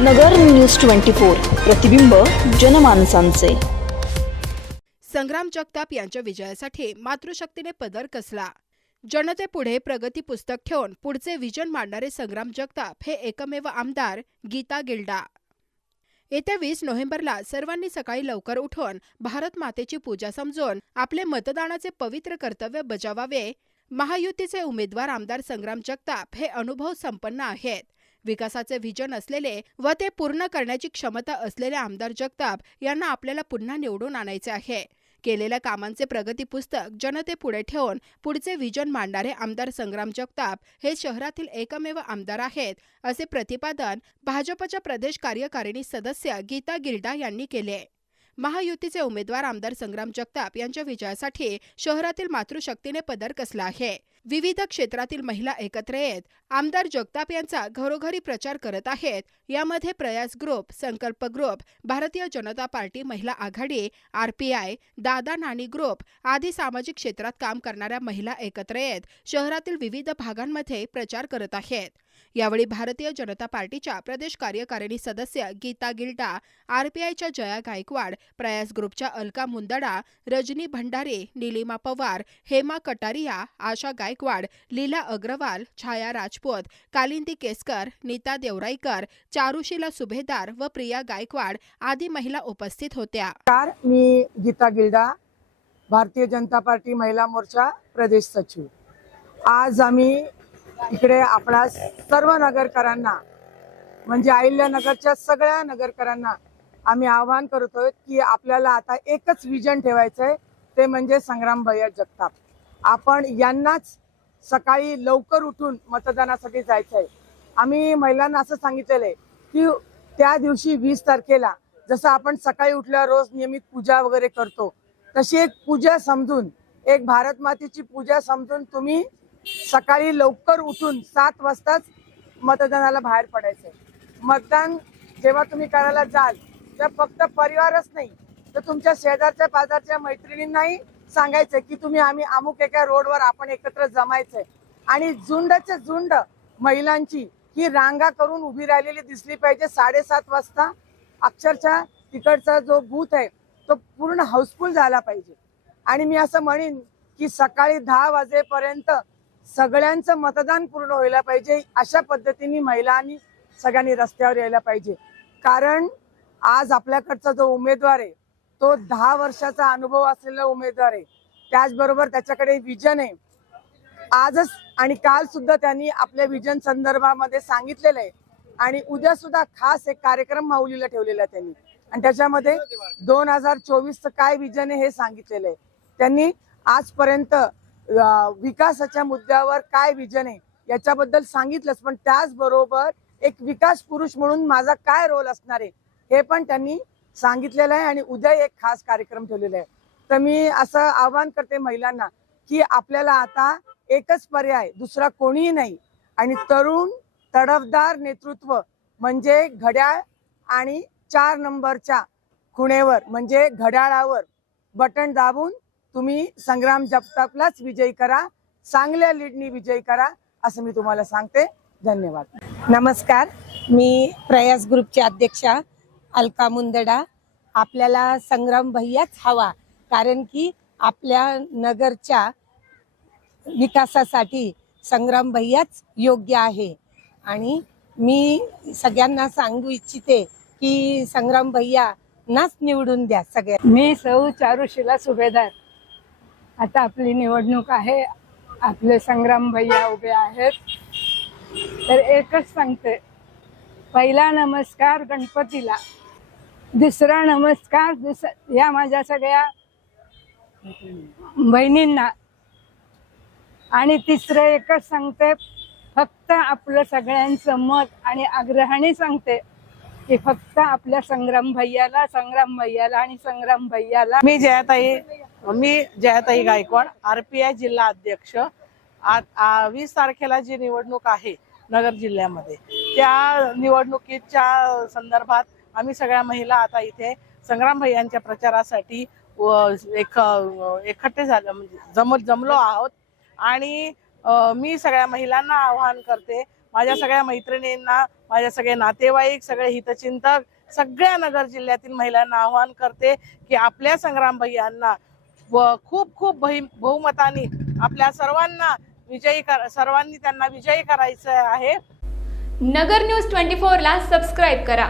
नगर news twenty four प्रतिबिंब जनमानसांचे. संग्राम जगताप यांच्या विजयासाठी मातृशक्तीने पदर कसला? जनतेपुढे प्रगती पुस्तक ठेवून पुढचे विजन मांडणारे संग्राम जगताप हे एकमेव आमदार गीता गिल्डा. येत्या वीस नोव्हेंबरला सर्वांनी सकाळी लवकर उठून भारत मातेची पूजा समजून आपले मतदानाचे पवित्र कर्तव्य बजावावे महायुतीचे उमेदवार आमदार संग्राम जगताप हे अनुभव संपन्न आहेत. विकासाचे व्हिजन असलेले व ते पूर्ण करण्याची क्षमता असलेले आमदार जगताप यांना आपल्याला पुन्हा निवडून आणायचे आहे. केलेल्या कामांचे प्रगती पुस्तक जनतेपुढे ठेवून पुढचे व्हिजन मांडणारे आमदार संग्राम जगताप हे शहरातील एकमेव आमदार आहेत असे प्रतिपादन भाजपच्या प्रदेश कार्यकारिणी सदस्य गीता गिल्डा यांनी केले. महायुतीचे उमेदवार आमदार संग्राम जगताप यांच्या विजयासाठी शहरातील मातृशक्तीने पदर कसला आहे? विविध क्षेत्रातील महिला एकत्र येत आमदार जगताप यांचा घरोघरी प्रचार करत आहेत. यामध्ये प्रयास ग्रुप संकल्प ग्रुप भारतीय जनता पार्टी महिला आघाडी आरपीआय दादा नानी ग्रुप आदी सामाजिक क्षेत्रात काम करणाऱ्या महिला एकत्र येत शहरातील विविध भागांमध्ये प्रचार करत आहेत. यावेळी भारतीय जनता पार्टीच्या प्रदेश कार्यकारिणी सदस्य गीता गिल्डा आरपीआयच्या जया गायकवाड प्रयास ग्रुपच्या अलका मुंदडा रजनी भंडारे निलिमा पवार हेमा कटारिया आशा गायकवाड लीला अग्रवाल छाया राजपूत कालिंदी केसकर नीता देवराईकर चारुशीला सुभेदार व प्रिया गायकवाड आदी महिला उपस्थित होत्या. मी गीता गिल्डा भारतीय जनता पार्टी महिला मोर्चा प्रदेश सचिव. आज आम्ही इकडे आपणा सर्व नगरकरांना म्हणजे अहिल्यानगरच्या सगळ्या नगरकरांना आम्ही आवाहन करतोय की आपल्याला आता एकच विजन ठेवायचं आहे ते म्हणजे संग्राम भैया जगताप. आपण यांनाच सकाळी लवकर उठून मतदानासाठी जायचं आहे आम्ही महिलांना असं सांगितलेलं आहे की त्या दिवशी वीस तारखेला जसं आपण सकाळी उठल्यावर रोज नियमित पूजा वगैरे करतो तशी एक पूजा समजून एक भारत मातेची पूजा समजून तुम्ही सकाळी लवकर उठून सात वाजताच मतदानाला बाहेर पडायचंय. मतदान जेव्हा तुम्ही करायला जाल तर फक्त परिवारच नाही तर तुमच्या शेजारच्या पाजारच्या मैत्रिणींनाही सांगायचंय की तुम्ही आम्ही अमुक एका रोडवर आपण एकत्र जमायचंय. आणि झुंडचे झुंड महिलांची ही रांगा करून उभी राहिलेली दिसली पाहिजे साडेसात वाजता. अक्षरशः तिकडचा जो बूथ आहे तो पूर्ण हाऊसफुल झाला पाहिजे. आणि मी असं म्हणेन की सकाळी दहा वाजेपर्यंत सगळ्यांचं मतदान पूर्ण व्हायला पाहिजे. अशा पद्धतीने महिलांनी सगळ्यांनी रस्त्यावर यायला पाहिजे. कारण आज आपल्याकडचा जो उमेदवार आहे तो दहा वर्षाचा अनुभव असलेला उमेदवार आहे. त्याचबरोबर त्याच्याकडे विजन आहे. आजच आणि काल सुद्धा त्यांनी आपल्या विजन संदर्भामध्ये सांगितलेलं आहे. आणि उद्या सुद्धा खास एक कार्यक्रम माऊलीला ठेवलेला आहे त्यांनी. आणि त्याच्यामध्ये दोन हजार चोवीसचं काय विजन आहे हे सांगितलेलं आहे. त्यांनी आजपर्यंत विकासाच्या मुद्द्यावर काय विजन आहे याच्याबद्दल सांगितलंच पण त्याचबरोबर एक विकास पुरुष म्हणून माझा काय रोल असणार आहे हे पण त्यांनी सांगितलेलं आहे आणि उद्या एक खास कार्यक्रम ठेवलेला आहे. तर मी असं आवाहन करते महिलांना की आपल्याला आता एकच पर्याय दुसरा कोणीही नाही. आणि तरुण तडफदार नेतृत्व म्हणजे घड्याळ आणि चार नंबरच्या खुणेवर म्हणजे घड्याळावर बटन दाबून तुम्ही संग्राम जगतापलाच विजयी करा चांगल्या लीडनी विजयी करा असं मी तुम्हाला सांगते. धन्यवाद. नमस्कार. मी प्रयास ग्रुपची अध्यक्षा अलका मुंदडा. आपल्याला संग्राम भैयाच हवा कारण की आपल्या नगरच्या विकासासाठी संग्राम भैयाच योग्य आहे. आणि मी सगळ्यांना सांगू इच्छिते की संग्राम भैया नाच निवडून द्या सगळ्या. मी सौ चारुशिला सुभेदार. आता आपली निवडणूक आहे. आपले संग्राम भैया उभे आहेत. तर एकच सांगते. पहिला नमस्कार गणपतीला. दुसरा नमस्कार दुस या माझ्या सगळ्या बहिणींना. आणि तिसरं एकच सांगते फक्त आपलं सगळ्यांचं मत आणि आग्रहाने सांगते की फक्त आपल्या संग्राम भैयाला संग्राम भैयाला आणि संग्राम भैयाला. मी जयाताई. मी जयाताई गायकवाड आरपीआय जिल्हा अध्यक्ष. आ- वीस तारखेला जी निवडणूक आहे नगर जिल्ह्यामध्ये त्या निवडणुकीच्या संदर्भात आम्ही सगळ्या महिला आता इथे संग्राम भैयांच्या प्रचारासाठी व एक एकट्ठे झालं म्हणजे जम जमलो आहोत. आणि मी सगळ्या महिलांना आवाहन करते माझ्या सगळ्या मैत्रिणींना माझ्या सगळे नातेवाईक सगळे हितचिंतक सगळ्या नगर जिल्ह्यातील महिलांना आवाहन करते की आपल्या संग्राम भैयांना व खूप खूप बहुमताने आपल्या सर्वांना विजयी कर सर्वांनी त्यांना विजयी करायचं आहे. नगर न्यूज ट्वेंटी फोरला सबस्क्राईब करा.